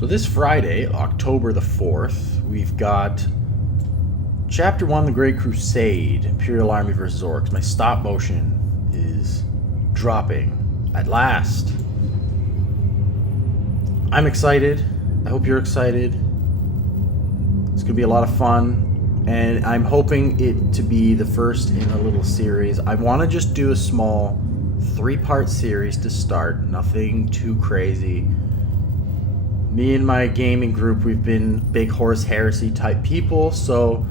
So this Friday, October the 4th, we've got Chapter 1, The Great Crusade, Imperial Army vs. Orcs. My stop motion is dropping at last. I'm excited. I hope you're excited. It's going to be a lot of fun, and I'm hoping it to be the first in a little series. I want to just do a small 3-part series to start, nothing too crazy. Me and my gaming group, we've been big Horus Heresy type people, so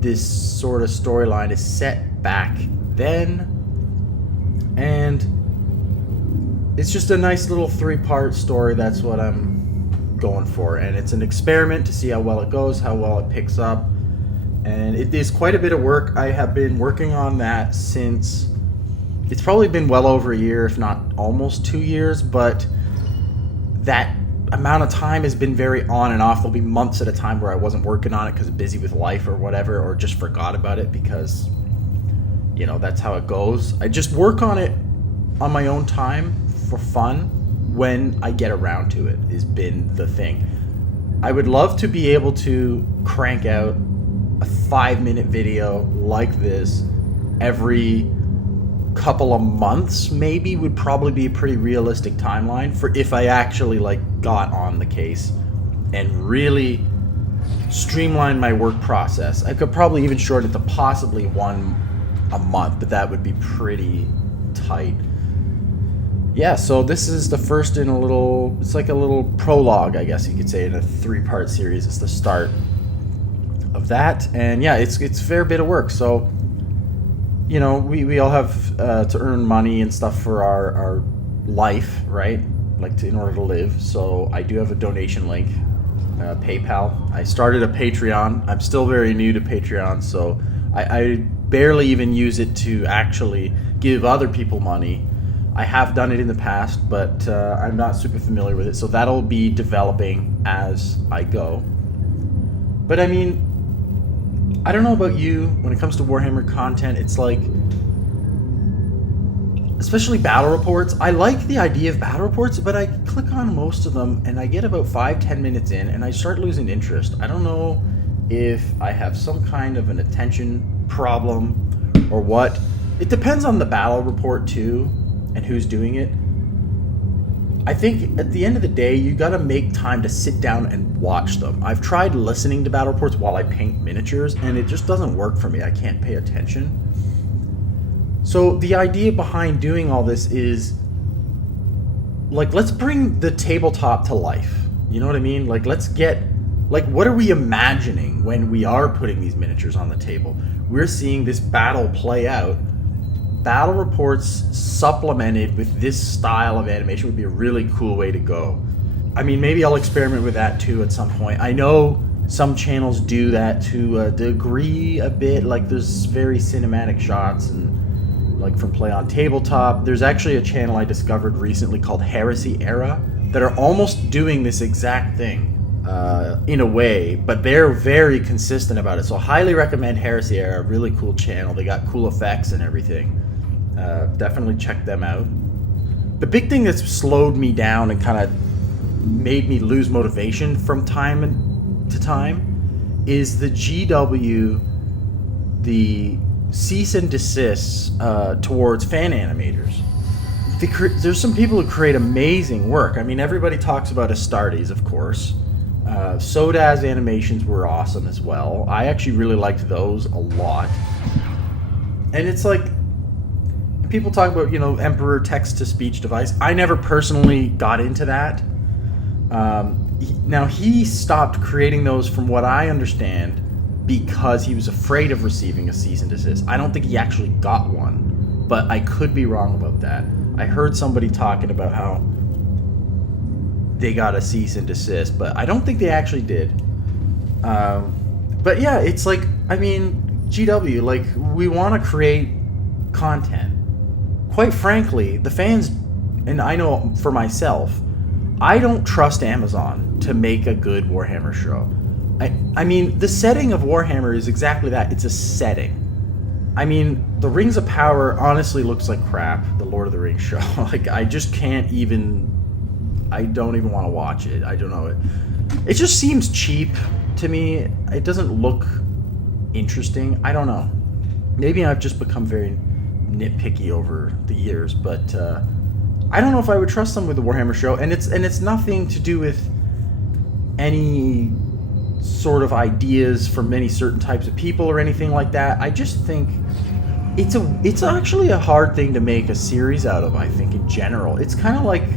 this sort of storyline is set back then, and it's just a nice little 3-part story. That's what I'm going for, and it's an experiment to see how well it goes, how well it picks up, and it is quite a bit of work. I have been working on that since, it's probably been well over a year, if not almost 2 years, but that amount of time has been very on and off. There'll be months at a time where I wasn't working on it because I'm busy with life or whatever, or just forgot about it because, you know, that's how it goes. I just work on it on my own time for fun when I get around to it, has been the thing. I would love to be able to crank out a 5-minute video like this every couple of months, maybe, would probably be a pretty realistic timeline for if I actually got on the case and really streamline my work process. I could probably even shorten it to possibly one a month, but that would be pretty tight. Yeah, so this is the first in it's like a little prologue, I guess you could say, in a 3-part series. It's the start of that, and yeah, it's a fair bit of work. So, you know, we all have to earn money and stuff for our life, right? In order to live. So I do have a donation link, PayPal. I started a Patreon. I'm still very new to Patreon, so I barely even use it to actually give other people money. I have done it in the past, but I'm not super familiar with it, so that'll be developing as I go. But I mean, I don't know about you, when it comes to Warhammer content, it's like, especially battle reports, I like the idea of battle reports, but I click on most of them and I get about 5-10 minutes in and I start losing interest. I don't know if I have some kind of an attention problem or what. It depends on the battle report too and who's doing it. I think at the end of the day, you gotta make time to sit down and watch them. I've tried listening to battle reports while I paint miniatures, and it just doesn't work for me. I can't pay attention. So the idea behind doing all this is, let's bring the tabletop to life. You know what I mean? Let's get, what are we imagining when we are putting these miniatures on the table? We're seeing this battle play out. Battle reports supplemented with this style of animation would be a really cool way to go. I mean, maybe I'll experiment with that too at some point. I know some channels do that to a degree a bit, there's very cinematic shots and from Play on Tabletop. There's actually a channel I discovered recently called Heresy Era that are almost doing this exact thing in a way, but they're very consistent about it. So highly recommend Heresy Era, really cool channel. They got cool effects and everything. Definitely check them out. The big thing that's slowed me down and kind of made me lose motivation from time to time is the GW, the cease and desists towards fan animators. There's some people who create amazing work. I mean, everybody talks about Astartes, of course. Sodaz animations were awesome as well. I actually really liked those a lot. And it's people talk about, Emperor text-to-speech device. I never personally got into that. Now, he stopped creating those, from what I understand, because he was afraid of receiving a cease and desist. I don't think he actually got one, but I could be wrong about that. I heard somebody talking about how they got a cease and desist, but I don't think they actually did. But yeah, it's GW, we want to create content. Quite frankly, the fans, and I know for myself, I don't trust Amazon to make a good Warhammer show. I mean, the setting of Warhammer is exactly that. It's a setting. I mean, the Rings of Power honestly looks like crap, the Lord of the Rings show. I just can't even I don't even want to watch it. I don't know. It just seems cheap to me. It doesn't look interesting. I don't know. Maybe I've just become very nitpicky over the years, but I don't know if I would trust them with the Warhammer show. And it's nothing to do with any sort of ideas from any certain types of people or anything like that. I just think it's actually a hard thing to make a series out of, I think, in general. It's kind of like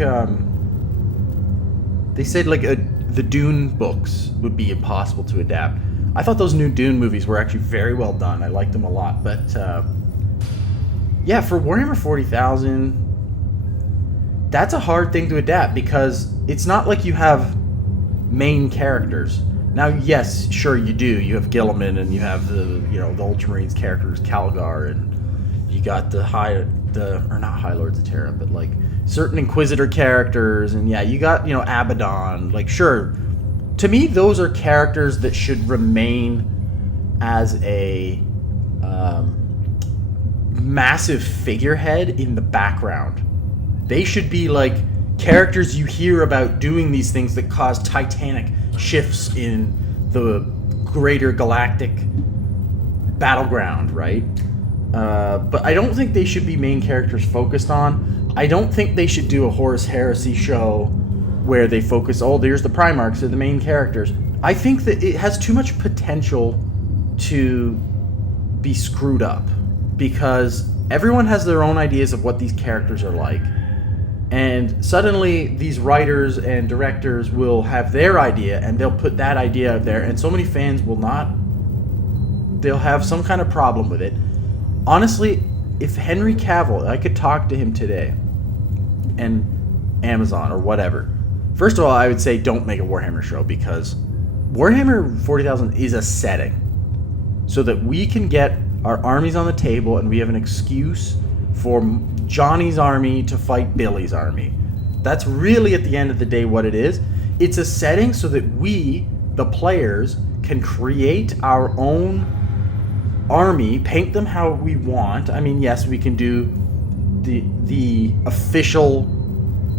they said like the Dune books would be impossible to adapt. I thought those new Dune movies were actually very well done. I liked them a lot. But yeah, for Warhammer 40,000, that's a hard thing to adapt because it's not like you have main characters. Now, yes, sure you do. You have Gilliman and you have the Ultramarines characters, Calgar, and you got not High Lords of Terra, but like certain Inquisitor characters, and yeah, you got, Abaddon. Like, sure, to me, those are characters that should remain as a massive figurehead in the background. They should be like characters you hear about doing these things that cause titanic shifts in the greater galactic battleground, right? But I don't think they should be main characters focused on. I don't think they should do a Horus Heresy show where they focus, there's the Primarchs, they're the main characters. I think that it has too much potential to be screwed up because everyone has their own ideas of what these characters are like. And suddenly these writers and directors will have their idea and they'll put that idea out there, and so many fans will not. They'll have some kind of problem with it. Honestly, if Henry Cavill, I could talk to him today, and Amazon or whatever. First of all, I would say don't make a Warhammer show because Warhammer 40,000 is a setting so that we can get our armies on the table and we have an excuse for Johnny's army to fight Billy's army. That's really, at the end of the day, what it is. It's a setting so that we, the players, can create our own army, paint them how we want. I mean, yes, we can do the official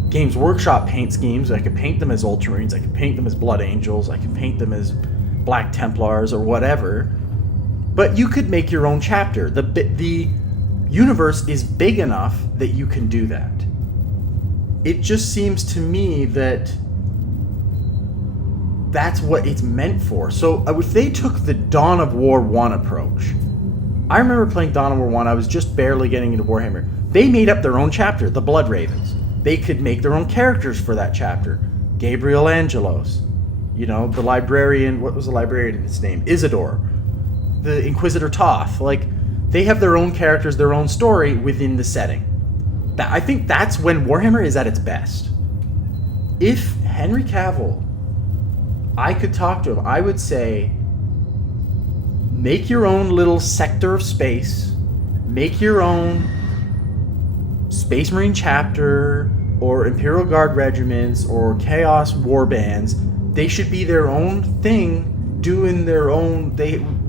Games Workshop paint schemes. I could paint them as Ultramarines, I could paint them as Blood Angels, I could paint them as Black Templars or whatever. But you could make your own chapter. The universe is big enough that you can do that. It just seems to me that that's what it's meant for. So if they took the Dawn of War 1 approach, I remember playing Dawn of War 1, I was just barely getting into Warhammer. They made up their own chapter, the Blood Ravens. They could make their own characters for that chapter. Gabriel Angelos, the librarian, what was the librarian's name? Isidore. The Inquisitor Toth. Like, they have their own characters, their own story within the setting. I think that's when Warhammer is at its best. If Henry Cavill, I could talk to him, I would say, make your own little sector of space, make your own Space Marine chapter, or Imperial Guard regiments, or Chaos war bands. They should be their own thing, doing their own.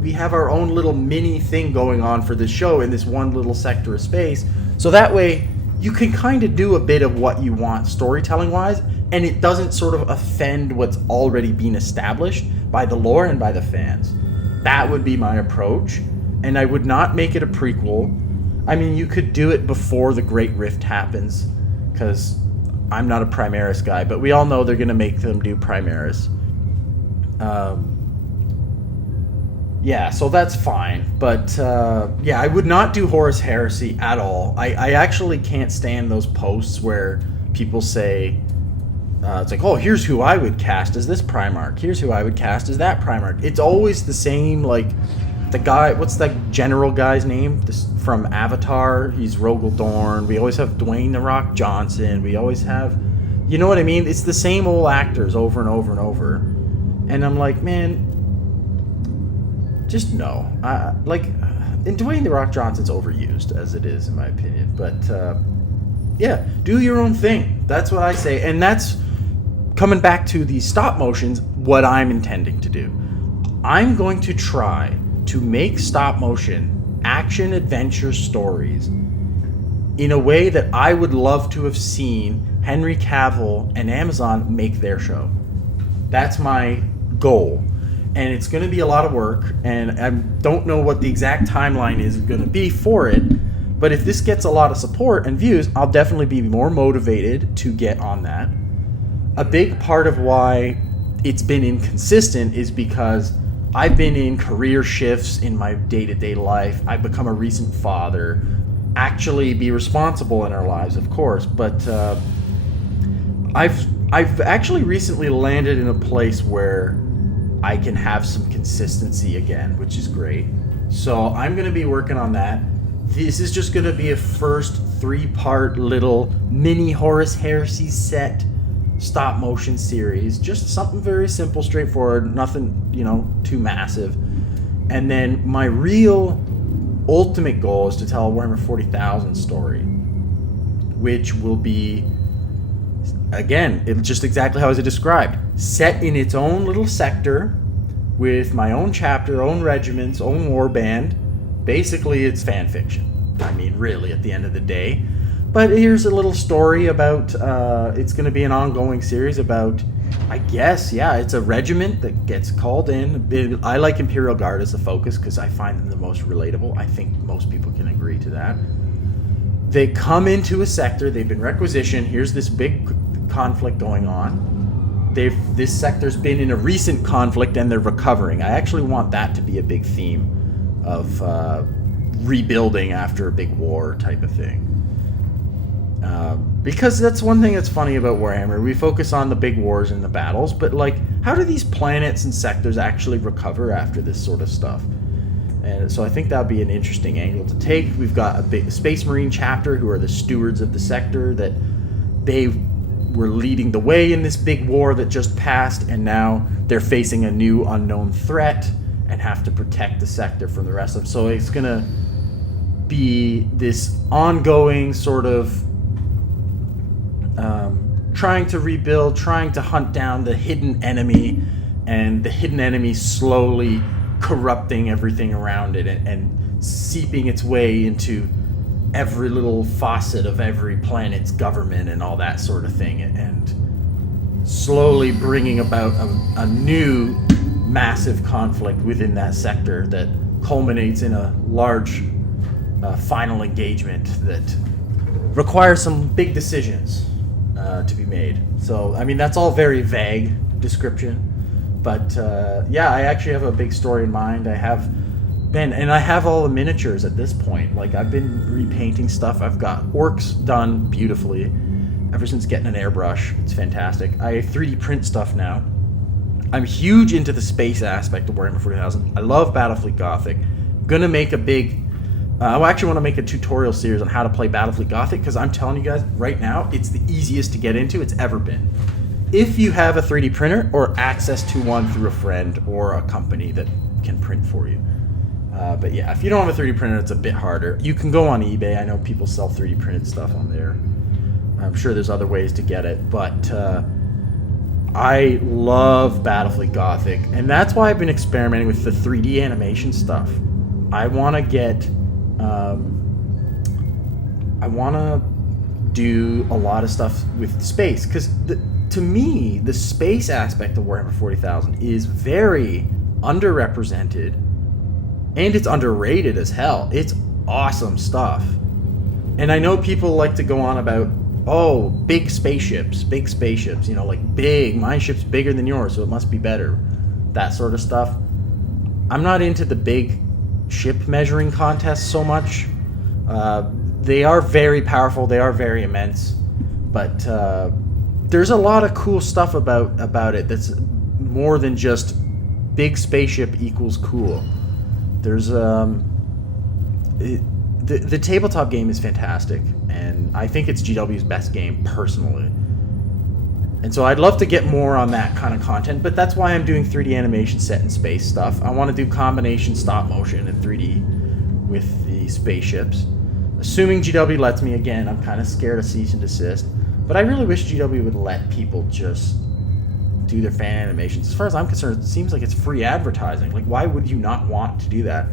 We have our own little mini thing going on for this show in this one little sector of space. So that way, you can kind of do a bit of what you want storytelling-wise, and it doesn't sort of offend what's already been established by the lore and by the fans. That would be my approach, and I would not make it a prequel. I mean, you could do it before the Great Rift happens, because I'm not a Primaris guy, but we all know they're going to make them do Primaris. Yeah, so that's fine. But, yeah, I would not do Horus Heresy at all. I actually can't stand those posts where people say, it's like, here's who I would cast as this Primarch. Here's who I would cast as that Primarch. It's always the same, like, the guy, what's that general guy's name? From Avatar, he's Rogel Dorn. We always have Dwayne "The Rock" Johnson. We always have, you know what I mean? It's the same old actors over and over and over. And I'm like, man, just no. And Dwayne "The Rock" Johnson's overused, as it is, in my opinion. But, yeah, do your own thing. That's what I say. And that's, coming back to the stop motions, what I'm intending to do. I'm going to try to make stop motion action adventure stories in a way that I would love to have seen Henry Cavill and Amazon make their show. That's my goal. And it's going to be a lot of work, and I don't know what the exact timeline is going to be for it, but if this gets a lot of support and views, I'll definitely be more motivated to get on that. A big part of why it's been inconsistent is because I've been in career shifts in my day-to-day life. I've become a recent father. Actually be responsible in our lives, of course, but I've actually recently landed in a place where I can have some consistency again, which is great. So I'm going to be working on that. This is just going to be a first 3-part little mini Horus Heresy set stop motion series. Just something very simple, straightforward, nothing, too massive. And then my real ultimate goal is to tell a Warhammer 40,000 story, which will be, again, it's just exactly how I described. Set in its own little sector with my own chapter, own regiments, own warband. Basically, it's fan fiction. I mean, really, at the end of the day. But here's a little story about, it's going to be an ongoing series about, I guess, it's a regiment that gets called in. I like Imperial Guard as the focus because I find them the most relatable. I think most people can agree to that. They come into a sector, they've been requisitioned, here's this big conflict going on. This sector's been in a recent conflict and they're recovering. I actually want that to be a big theme of rebuilding after a big war type of thing. Because that's one thing that's funny about Warhammer. We focus on the big wars and the battles, but how do these planets and sectors actually recover after this sort of stuff? And so I think that would be an interesting angle to take. We've got a big Space Marine chapter who are the stewards of the sector, that they were leading the way in this big war that just passed, and now they're facing a new unknown threat and have to protect the sector from the rest of them. So it's going to be this ongoing sort of trying to rebuild, trying to hunt down the hidden enemy, and the hidden enemy slowly corrupting everything around it and seeping its way into every little facet of every planet's government and all that sort of thing, and slowly bringing about a new massive conflict within that sector that culminates in a large final engagement that requires some big decisions to be made. So, I mean, that's all very vague description, but I actually have a big story in mind. I have all the miniatures at this point. I've been repainting stuff. I've got orcs done beautifully ever since getting an airbrush. It's fantastic. I 3D print stuff now. I'm huge into the space aspect of Warhammer 40,000. I love Battlefleet Gothic. I'm gonna make a big I actually want to make a tutorial series on how to play Battlefleet Gothic, because I'm telling you guys right now, it's the easiest to get into it's ever been. If you have a 3D printer or access to one through a friend or a company that can print for you. But yeah, if you don't have a 3D printer, it's a bit harder. You can go on eBay. I know people sell 3D printed stuff on there. I'm sure there's other ways to get it, but I love Battlefleet Gothic, and that's why I've been experimenting with the 3D animation stuff. I want to get I want to do a lot of stuff with space, because to me, the space aspect of Warhammer 40,000 is very underrepresented, and it's underrated as hell. It's awesome stuff. And I know people like to go on about, big spaceships, big, my ship's bigger than yours, so it must be better. That sort of stuff. I'm not into the big ship measuring contests so much. They are very powerful, they are very immense, but there's a lot of cool stuff about it that's more than just big spaceship equals cool. There's the tabletop game is fantastic, and I think it's GW's best game personally. And so I'd love to get more on that kind of content, but that's why I'm doing 3D animation set in space stuff. I want to do combination stop motion and 3D with the spaceships. Assuming GW lets me again, I'm kind of scared of cease and desist, but I really wish GW would let people just do their fan animations. As far as I'm concerned, it seems like it's free advertising. Why would you not want to do that?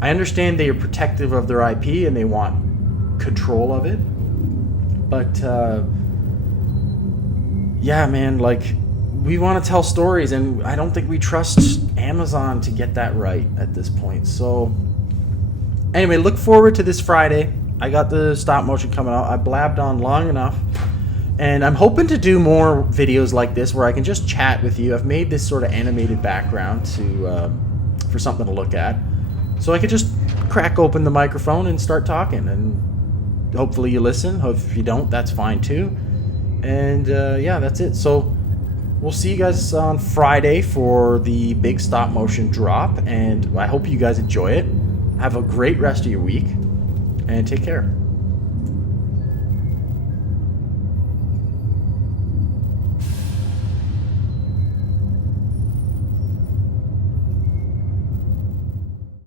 I understand they are protective of their IP and they want control of it. But yeah, man, like, we want to tell stories, and I don't think we trust Amazon to get that right at this point. So anyway, look forward to this Friday. I got the stop motion coming out. I blabbed on long enough, and I'm hoping to do more videos like this where I can just chat with you. I've made this sort of animated background to for something to look at, so I could just crack open the microphone and start talking, and hopefully you listen. If you don't, that's fine too. And yeah, that's it. So we'll see you guys on Friday for the big stop motion drop, and I hope you guys enjoy it. Have a great rest of your week, and take care.